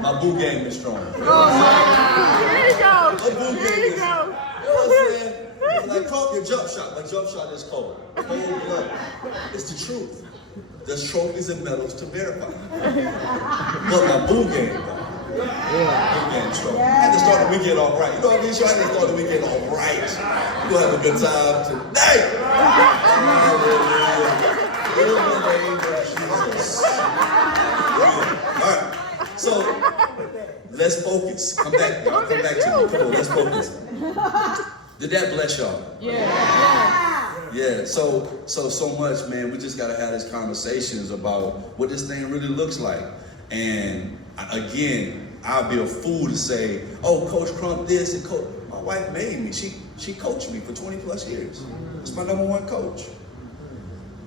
My boo game is strong. There you go. My boo game There you is, go. you know what I'm saying? It's like, call your jump shot. My jump shot is cold. Cold blood. It's the truth. There's trophies and medals to verify. But my boo game, though. Boo game strong. I had to start the weekend off right. You know what I mean? So I had to start the weekend off right. We're gonna have a good time tonight. In the name of Jesus. All right. So let's focus. Come back. Y'all come back to me. Come on, let's focus. Did that bless y'all? Yeah. So much, man. We just gotta have these conversations about what this thing really looks like. And again, I'll be a fool to say, "Oh, Coach Crump this and Coach." My wife made me. She coached me for 20 plus years. It's my #1 coach.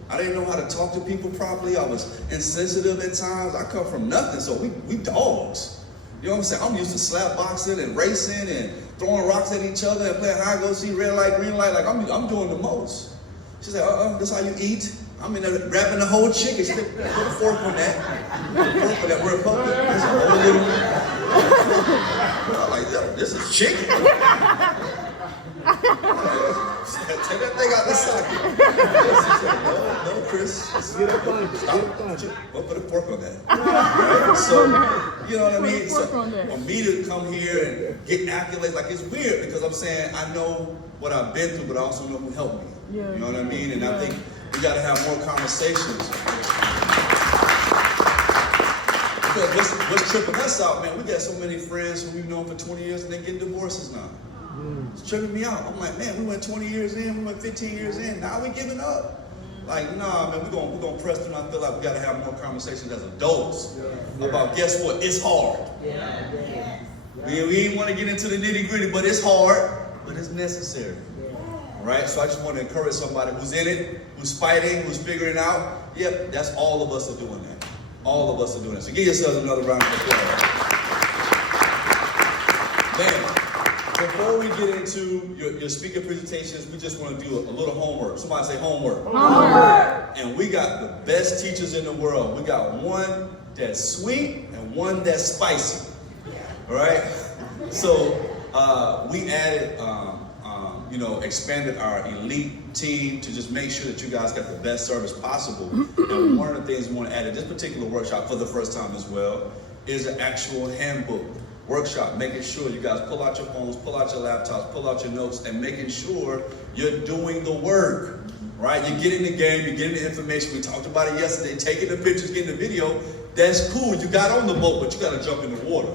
I didn't know how to talk to people properly. I was insensitive at times. I come from nothing, so we dogs. You know what I'm saying? I'm used to slap boxing and racing and throwing rocks at each other and playing hide and go seek, red light, green light. Like I'm doing the most. She said, this how you eat? I'm in there wrapping the whole chicken. She said, put a fork on that. Put a fork on that. We're a puppy. There's a whole little. I'm like, this is chicken. Take that thing out the socket. She said, no, Chris. Stop. We'll put a fork on that. Right? So, you know what I mean? So, for me to come here and get accolades, like it's weird because I'm saying I know what I've been through, but I also know who helped me. You know what I mean? And I think we got to have more conversations. Because what's tripping us out, man, we got so many friends who we've known for 20 years and they get divorces now. It's tripping me out. I'm like, man, we went 20 years in, we went 15 years in, now we giving up. Like, nah, man, we're gonna press through. I feel like we gotta have more conversations as adults about, guess what, it's hard. We ain't wanna get into the nitty gritty, but it's hard, but it's necessary. All right, so I just want to encourage somebody who's in it, who's fighting, who's figuring it out. Yep, that's all of us are doing that. All of us are doing that. So give yourselves another round of applause. Man, before we get into your speaker presentations, we just want to do a little homework. Somebody say homework. Homework. And we got the best teachers in the world. We got one that's sweet and one that's spicy. All right? So we added, expanded our elite team to just make sure that you guys got the best service possible. And one of the things we want to add at this particular workshop for the first time as well is an actual handbook workshop, making sure you guys pull out your phones, pull out your laptops, pull out your notes, and making sure you're doing the work, right? You're getting the game, you're getting the information. We talked about it yesterday, taking the pictures, getting the video. That's cool. You got on the boat, but you got to jump in the water.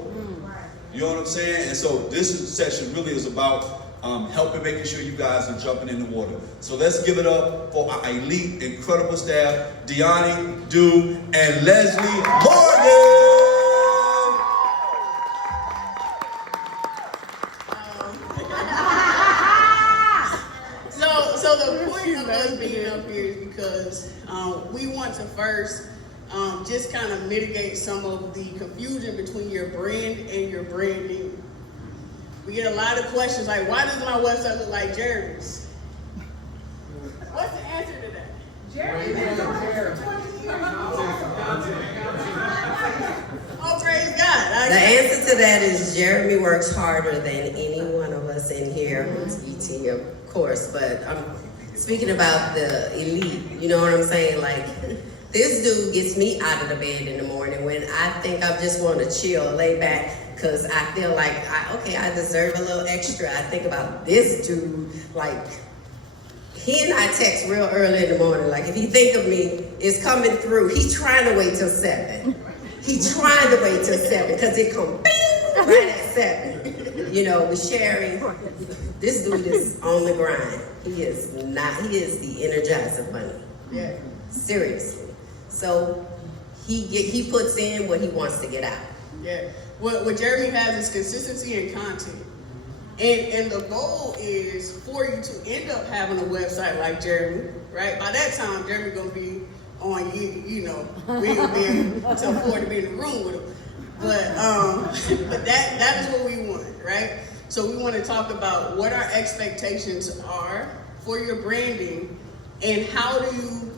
You know what I'm saying? And so this session really is about helping, making sure you guys are jumping in the water. So let's give it up for our elite, incredible staff, DeOni, Du, and Leslie Morgan. So the point of us being up here is because we want to first just kind of mitigate some of the confusion between your brand and your branding. We get a lot of questions like, why does my website look like Jeremy's? What's the answer to that? Jeremy been doing it for 20 years. Oh, praise God. The answer to that is Jeremy works harder than any one of us in here who's ET, of course, but I'm speaking about the elite, you know what I'm saying? Like, this dude gets me out of the bed in the morning when I think I just want to chill, lay back, because I feel like, I deserve a little extra. I think about this dude, like, he and I text real early in the morning. Like, if he think of me, it's coming through. He's trying to wait till 7. He's trying to wait till 7, because it comes bing, right at 7. You know, we're sharing. This dude is on the grind. He is the Energizer Bunny. Yeah. Seriously. So he puts in what he wants to get out. Yeah. What Jeremy has is consistency and content. And the goal is for you to end up having a website like Jeremy, right? By that time, Jeremy gonna be on we gonna be able to afford to be in the room with him. But that is what we want, right? So we want to talk about what our expectations are for your branding and how do you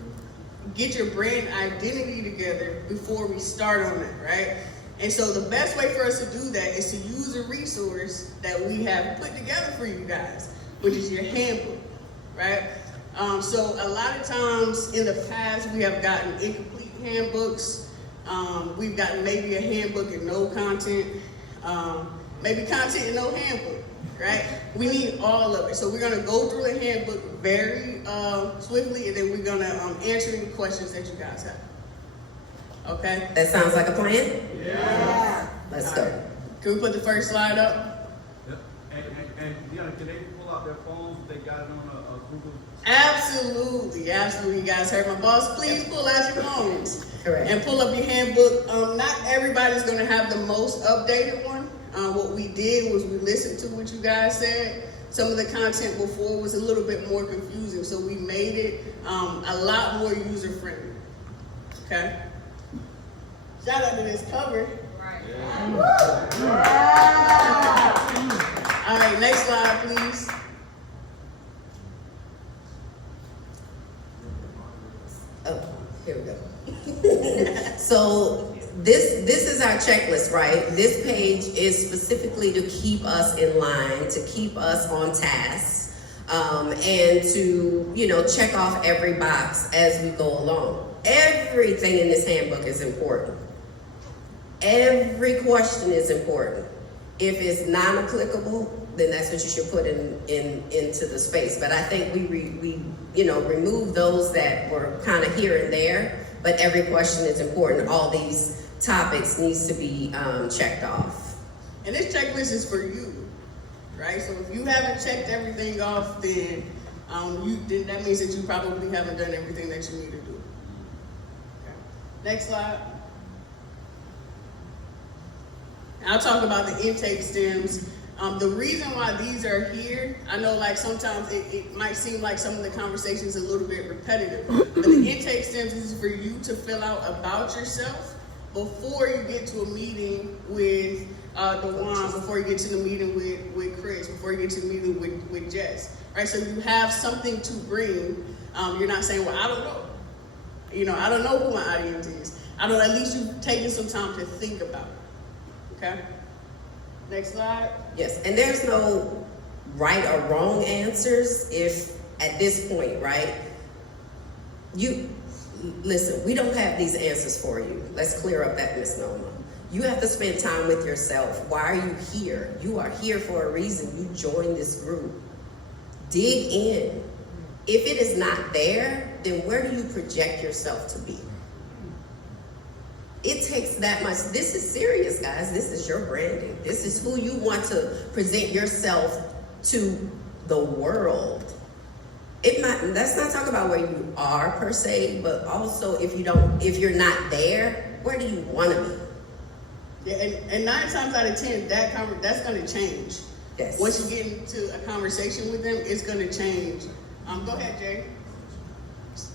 get your brand identity together before we start on it, right? And so the best way for us to do that is to use a resource that we have put together for you guys, which is your handbook, right? So a lot of times in the past, we have gotten incomplete handbooks. We've gotten maybe a handbook and no content, maybe content and no handbook, right? We need all of it. So we're gonna go through the handbook very swiftly, and then we're gonna answer any questions that you guys have. Okay? That sounds like a plan? Yeah. Let's go. Can we put the first slide up? Yep. And Deanna, can they pull out their phones if they got it on a Google? Absolutely, absolutely. You guys heard my boss. Please pull out your phones. Correct. And pull up your handbook. Not everybody's gonna have the most updated one. What we did was we listened to what you guys said. Some of the content before was a little bit more confusing, so we made it a lot more user-friendly. Okay? Shout out to this cover. Right. All right, next slide, please. Oh, here we go. So this is our checklist, right? This page is specifically to keep us in line, to keep us on task, and to, check off every box as we go along. Everything in this handbook is important. Every question is important. If it's non-applicable, then that's what you should put into the space. But I think we remove those that were kind of here and there, but every question is important. All these topics needs to be checked off. And this checklist is for you, right? So if you haven't checked everything off, then then that means that you probably haven't done everything that you need to do. Okay. Next slide. I'll talk about the intake stems. The reason why these are here, I know like sometimes it might seem like some of the conversation is a little bit repetitive, but the intake stems is for you to fill out about yourself before you get to a meeting with DeOni, before you get to the meeting with Chris, before you get to the meeting with Jess, right? So you have something to bring. You're not saying, well, I don't know. I don't know who my audience is. At least you've taken some time to think about it. Okay. Next slide. Yes, and there's no right or wrong answers if at this point, right? Listen, we don't have these answers for you. Let's clear up that misnomer. You have to spend time with yourself. Why are you here? You are here for a reason. You joined this group. Dig in. If it is not there, then where do you project yourself to be? It takes that much. This is serious, guys. This is your branding. This is who you want to present yourself to the world. Let's not talk about where you are per se, but also if you're not there, where do you want to be? Yeah, and 9 times out of 10, that's going to change. Yes. Once you get into a conversation with them, it's going to change. Go ahead, Jay.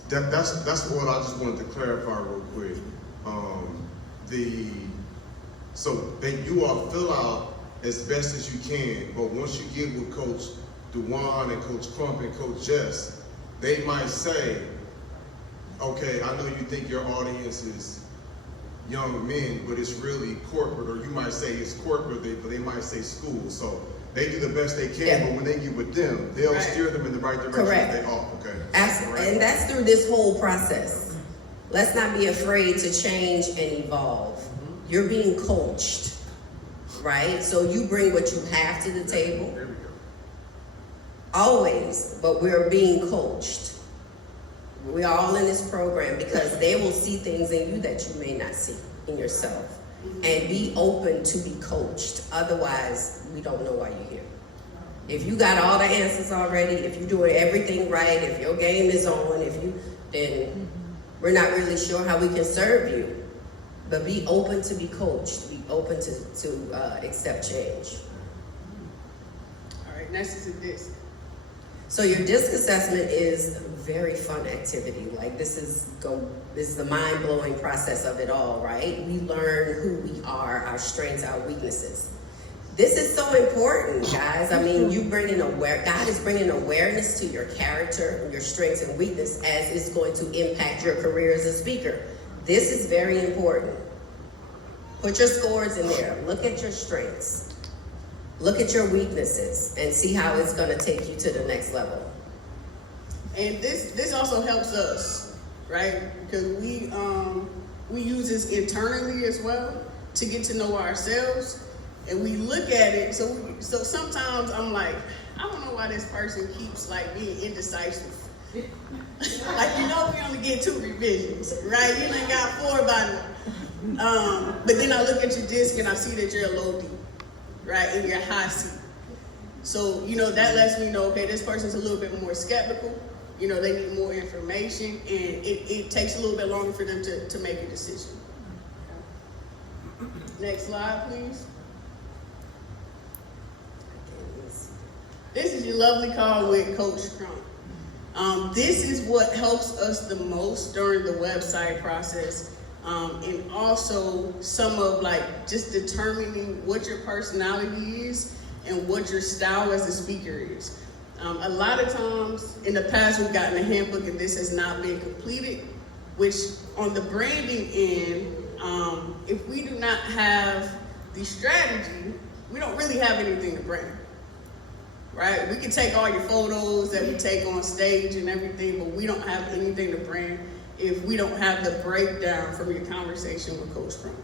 That's what I just wanted to clarify real quick. You all fill out as best as you can, but once you get with Coach DeOni and Coach Crump and Coach Jess, they might say, okay, I know you think your audience is young men, but it's really corporate, or you might say it's corporate, but they might say school. So they do the best they can, but when they get with them, they'll Right. steer them in the right direction. Correct. Okay. Absolutely. And that's through this whole process. Let's not be afraid to change and evolve. You're being coached, right? So you bring what you have to the table. There we go. Always, but we're being coached. We're all in this program because they will see things in you that you may not see in yourself. And be open to be coached. Otherwise, we don't know why you're here. If you got all the answers already, if you're doing everything right, if your game is on, then we're not really sure how we can serve you. But be open to be coached. Be open to accept change. All right, next is a disc. So your disc assessment is a very fun activity. Like this is the mind-blowing process of it all, right? We learn who we are, our strengths, our weaknesses. This is so important, guys. I mean, God is bringing awareness to your character and your strengths and weakness as it's going to impact your career as a speaker. This is very important. Put your scores in there. Look at your strengths. Look at your weaknesses and see how it's gonna take you to the next level. And this also helps us, right? Because we use this internally as well to get to know ourselves, and we look at it. So sometimes I'm like, I don't know why this person keeps like being indecisive. Like, you know, we only get 2 revisions, right? You ain't got 4 by now. But then I look at your disc and I see that you're a low D, right? And you're high C. So, you know, that lets me know, okay, this person's a little bit more skeptical. You know, they need more information, and it takes a little bit longer for them to make a decision. Next slide, please. This is your lovely call with Coach Crump. This is what helps us the most during the website process, and also some of like just determining what your personality is and what your style as a speaker is. A lot of times in the past we've gotten a handbook and this has not been completed, which on the branding end, if we do not have the strategy, we don't really have anything to brand, right? We can take all your photos that we take on stage and everything, but we don't have anything to brand if we don't have the breakdown from your conversation with Coach Crump.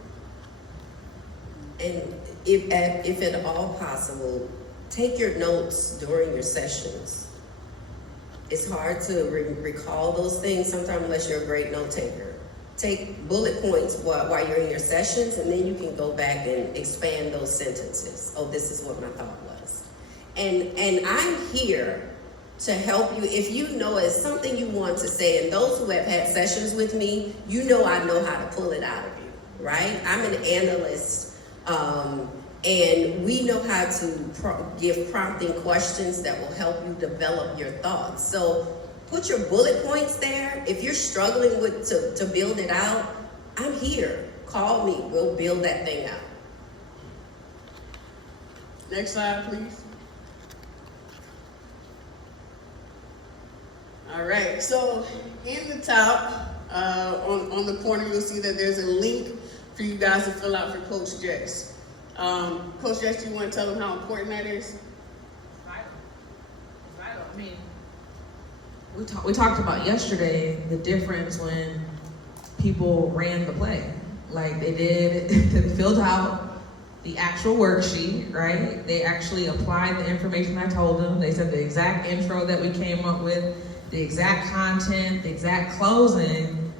And if at all possible, take your notes during your sessions. It's hard to recall those things sometimes unless you're a great note taker. Take bullet points while you're in your sessions, and then you can go back and expand those sentences. Oh, this is what my thought was. And I'm here to help you. If you know it's something you want to say, and those who have had sessions with me, you know I know how to pull it out of you, right? I'm an analyst. And we know how to give prompting questions that will help you develop your thoughts. So put your bullet points there. If you're struggling to build it out, I'm here. Call me. We'll build that thing out. Next slide, please. All right, so in the top, on the corner, you'll see that there's a link for you guys to fill out for Coach Jess. Coach Jess, do you want to tell them how important that is? It's vital. I mean, we talked about yesterday the difference when people ran the play. Like they filled out the actual worksheet, right? They actually applied the information I told them. They said the exact intro that we came up with, the exact content, the exact closing.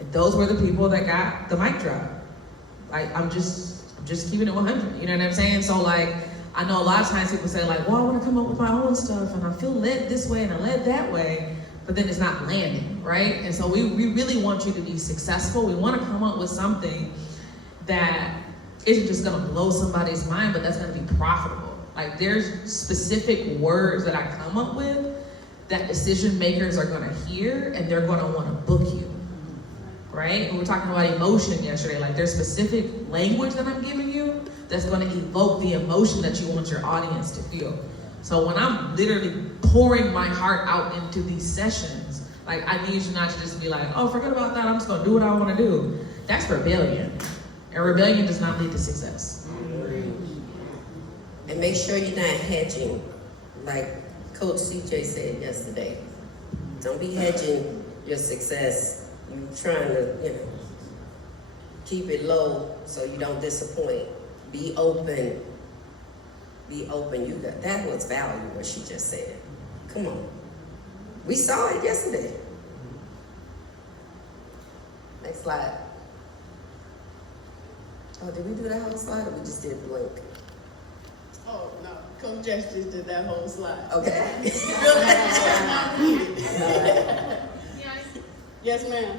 And those were the people that got the mic drop. Like, I'm just keeping it 100, you know what I'm saying? So like, I know a lot of times people say like, well, I want to come up with my own stuff and I feel led this way and I led that way, but then it's not landing, right? And so we really want you to be successful. We want to come up with something that isn't just gonna blow somebody's mind, but that's gonna be profitable. Like there's specific words that I come up with that decision makers are gonna hear and they're gonna wanna book you. Right? And we were talking about emotion yesterday. Like there's specific language that I'm giving you that's going to evoke the emotion that you want your audience to feel. So when I'm literally pouring my heart out into these sessions, like I need you not to just be like, oh, forget about that. I'm just going to do what I want to do. That's rebellion. And rebellion does not lead to success. And make sure you're not hedging, like Coach CJ said yesterday. Don't be hedging your success. You're trying to, keep it low so you don't disappoint. Be open. Be open. That was value, what she just said. Come on. We saw it yesterday. Next slide. Oh, did we do that whole slide or we just did blank? Oh, no. Coach Jess just did that whole slide. Okay. Yes, ma'am.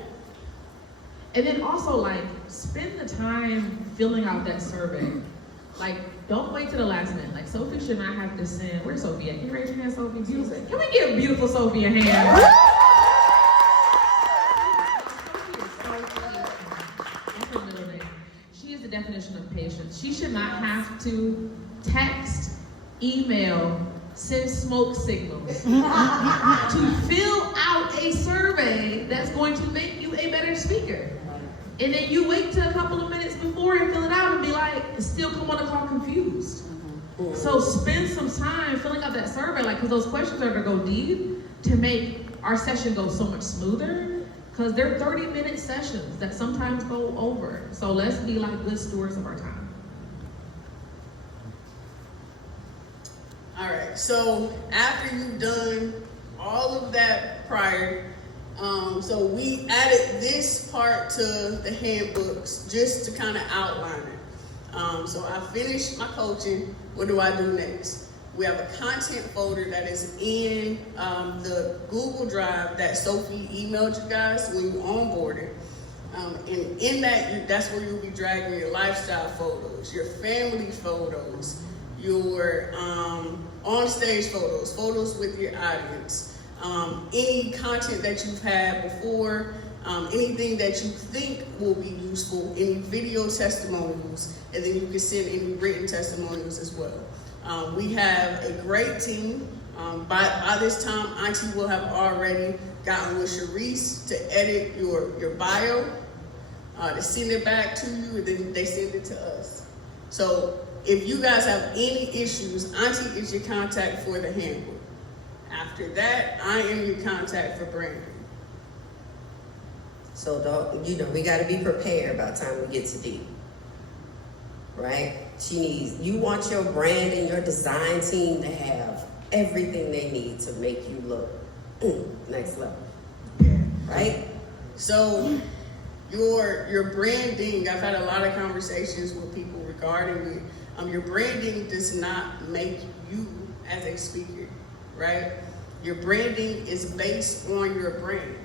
And then also like spend the time filling out that survey. Like don't wait to the last minute. Like Sophie should not have to send. Where's Sophie at? Can you raise your hand, Sophie? Beautiful. Can we give beautiful Sophie a hand? That's her middle name. She is the definition of patience. She should not have to text, email, send smoke signals to fill out a survey that's going to make you a better speaker. And then you wait till a couple of minutes before and fill it out and be like, still come on the call confused. So spend some time filling out that survey, like, because those questions are gonna go deep to make our session go so much smoother. Because they're 30-minute sessions that sometimes go over. So let's be like good stewards of our time. All right, so after you've done all of that prior, so we added this part to the handbooks just to kind of outline it. So I finished my coaching. What do I do next? We have a content folder that is in the Google Drive that Sophie emailed you guys when you onboarded. And in that, that's where you'll be dragging your lifestyle photos, your family photos, your on-stage photos, photos with your audience, any content that you've had before, anything that you think will be useful, any video testimonials, and then you can send any written testimonials as well. We have a great team. By this time, Auntie will have already gotten with Sharice to edit your bio, to send it back to you, and then they send it to us. So if you guys have any issues, Auntie is your contact for the handbook. After that, I am your contact for branding. So don't, we gotta be prepared by the time we get to D. Right? You want your brand and your design team to have everything they need to make you look next level. Yeah. Right? So your branding, I've had a lot of conversations with people regarding it. Your branding does not make you as a speaker, right? Your branding is based on your brand.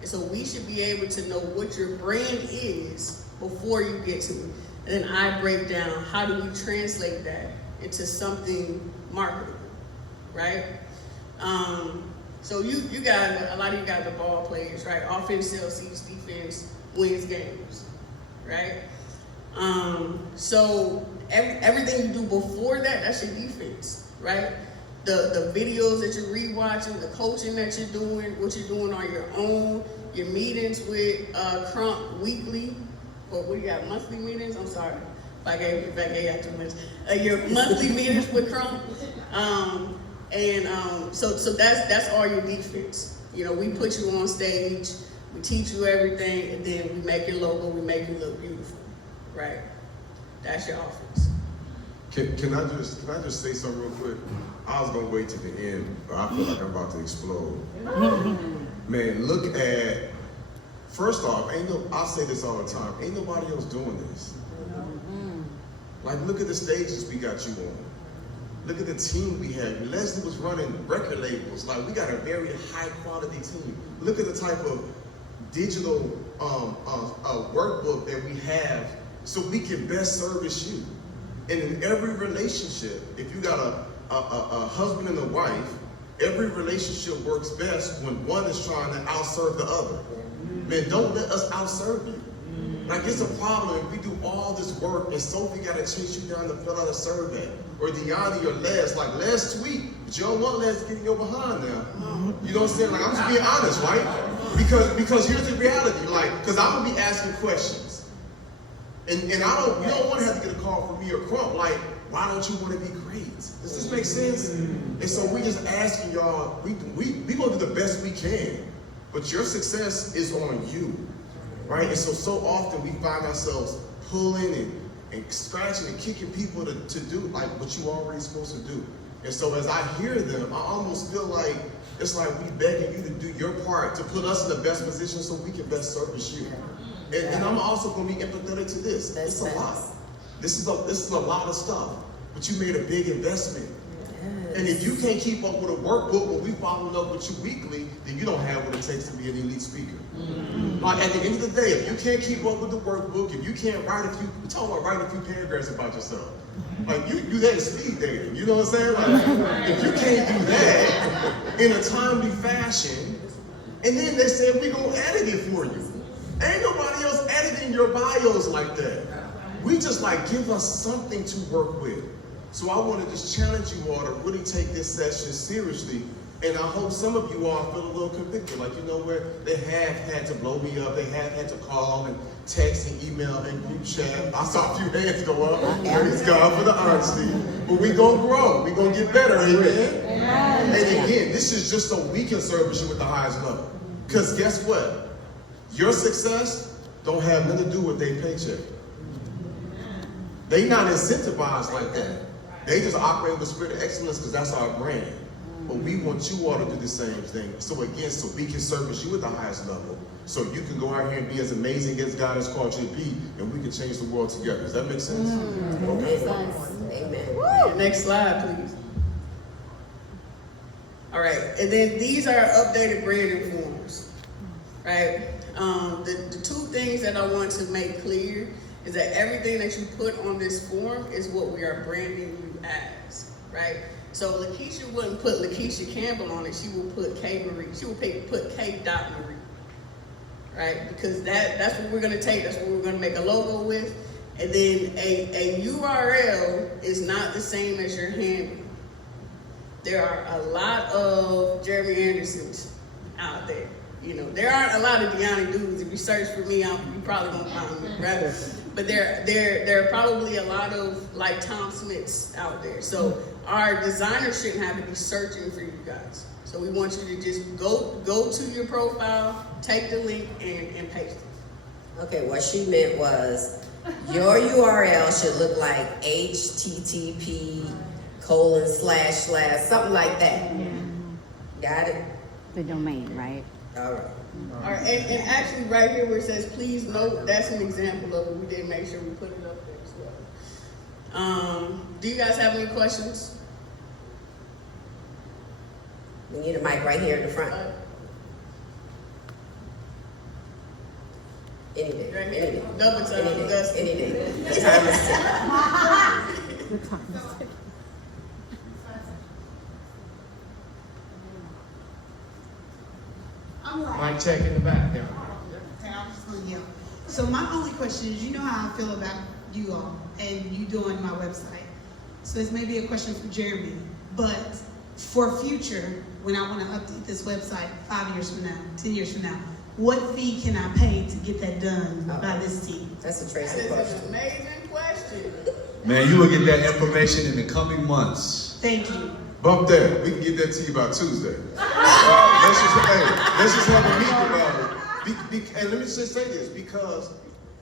And so we should be able to know what your brand is before you get to it. And then I break down how do we translate that into something marketable, right? So you guys, a lot of you guys are ball players, right? Offense sells seats, defense wins games, right? So everything you do before that, that's your defense, right? The videos that you're rewatching, the coaching that you're doing, what you're doing on your own, your meetings with Crump weekly, or what do you got, monthly meetings? I'm sorry if I gave out too much. Your monthly meetings with Crump. So that's all your defense. You know, we put you on stage, we teach you everything, and then we make your logo, we make you look beautiful, right? That's your offense. Can I just say something real quick? I was gonna wait to the end, but I feel like I'm about to explode. Man, look at, first off, I say this all the time, ain't nobody else doing this. Like, look at the stages we got you on. Look at the team we have. Leslie was running record labels. Like, we got a very high quality team. Look at the type of digital workbook that we have so we can best service you. And in every relationship, if you got a husband and a wife, every relationship works best when one is trying to outserve the other. Man, don't let us outserve you. Like, it's a problem if we do all this work and Sophie got to chase you down to fill out a survey. Or DeOni or Les, like Les tweet, but you don't want Les getting your behind now. You know what I'm saying? Like, I'm just being honest, right? Because here's the reality, like, because I'm gonna be asking questions. And you don't want to have to get a call from me or Crump, like, why don't you want to be great? Does this make sense? And so we just asking y'all, we gonna do the best we can, but your success is on you, right? And so often we find ourselves pulling and scratching and kicking people to do like what you already supposed to do. And so as I hear them, I almost feel like it's like we begging you to do your part to put us in the best position so we can best service you. And I'm also going to be empathetic to this. It's a lot. This is a lot of stuff, but you made a big investment. Yes. And if you can't keep up with a workbook when we following up with you weekly, then you don't have what it takes to be an elite speaker. Like, at the end of the day, if you can't keep up with the workbook, if you can't write we're talking about writing a few paragraphs about yourself. Like, you that speed dating, you know what I'm saying? Like, if you can't do that in a timely fashion, and then they said we're gonna edit it for you. Ain't nobody else editing your bios like that. We just like, give us something to work with. So I want to just challenge you all to really take this session seriously. And I hope some of you all feel a little convicted, like, you know what, they have had to blow me up, they have had to call, and text and email and group chat. I saw a few hands go up. Praise God for the honesty. But we gonna grow. We gonna get better. Amen. And again, this is just so we can service you at the highest level. Because guess what? Your success don't have nothing to do with their paycheck. They not incentivized like that. They just operate with spirit of excellence because that's our brand. But we want you all to do the same thing. So again, so we can service you at the highest level. So you can go out here and be as amazing as God has called you to be, and we can change the world together. Does that make sense? Amen. Next slide, please. All right, and then these are updated branding forms, right? The two things that I want to make clear is that everything that you put on this form is what we are branding you as, right? So Lakeisha wouldn't put Lakeisha Campbell on it. She will put K Marie. She will put K. Marie, right? Because that's what we're gonna take. That's what we're gonna make a logo with. And then a URL is not the same as your handle. There are a lot of Jeremy Andersons out there. You know, there aren't a lot of DeOni dudes. If you search for me, you probably won't find me, right? But there are probably a lot of like Tom Smiths out there. So our designers shouldn't have to be searching for you guys. So we want you to just go to your profile, take the link, and paste it. Okay, what she meant was your URL should look like http:// something like that. Got it? The domain, right? All right. All right, and actually right here where it says please note, that's an example of it. We did make sure we put it up there as well. Do you guys have any questions? We need a mic right here in the front. Any day. Right Any here. day. Double time, Any day. Dusty. Any day. What time is it? Mic check in the back there. Okay, I'm just gonna yell. So my only question is, you know how I feel about you all and you doing my website. So this may be a question for Jeremy, but for future, when I want to update this website 5 years from now, 10 years from now, what fee can I pay to get that done by this team? That's a That Tracy is question. an amazing question. Man, you will get that information in the coming months. Thank you. Bump that. We can get that to you by Tuesday. Let's just have a meeting about it. And let me just say this, because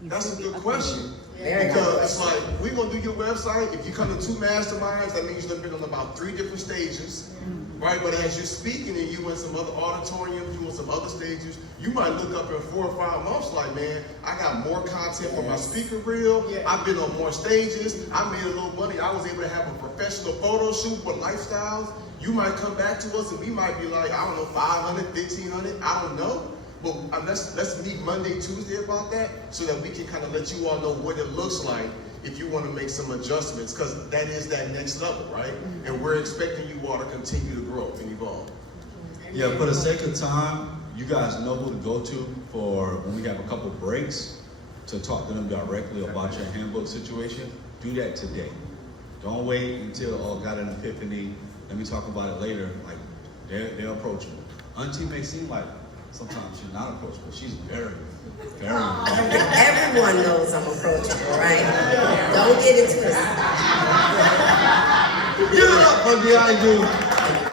that's a good question. Very good Because it's question. like, we're gonna do your website. If you come to 2 masterminds, that means you've been on about 3 different stages, right? But as you're speaking and you in some other auditoriums, you in some other stages, you might look up in 4 or 5 months like, man, I got more content for my speaker reel. Yeah. I've been on more stages. I made a little money. I was able to have a professional photo shoot for lifestyles. You might come back to us and we might be like, I don't know, 500, 1,500, I don't know. But let's meet Monday, Tuesday about that so that we can kind of let you all know what it looks like if you want to make some adjustments, because that is that next level, right? And we're expecting you all to continue to grow and evolve. Yeah, for the sake of time, you guys know who to go to for when we have a couple breaks to talk to them directly about your handbook situation. Do that today. Don't wait until, oh, got an epiphany, let me talk about it later. Like, they're approachable. Auntie may seem like sometimes she's not approachable. She's very, very approachable. Everyone knows I'm approachable, right? Don't get it twisted. Give it up for DeOni.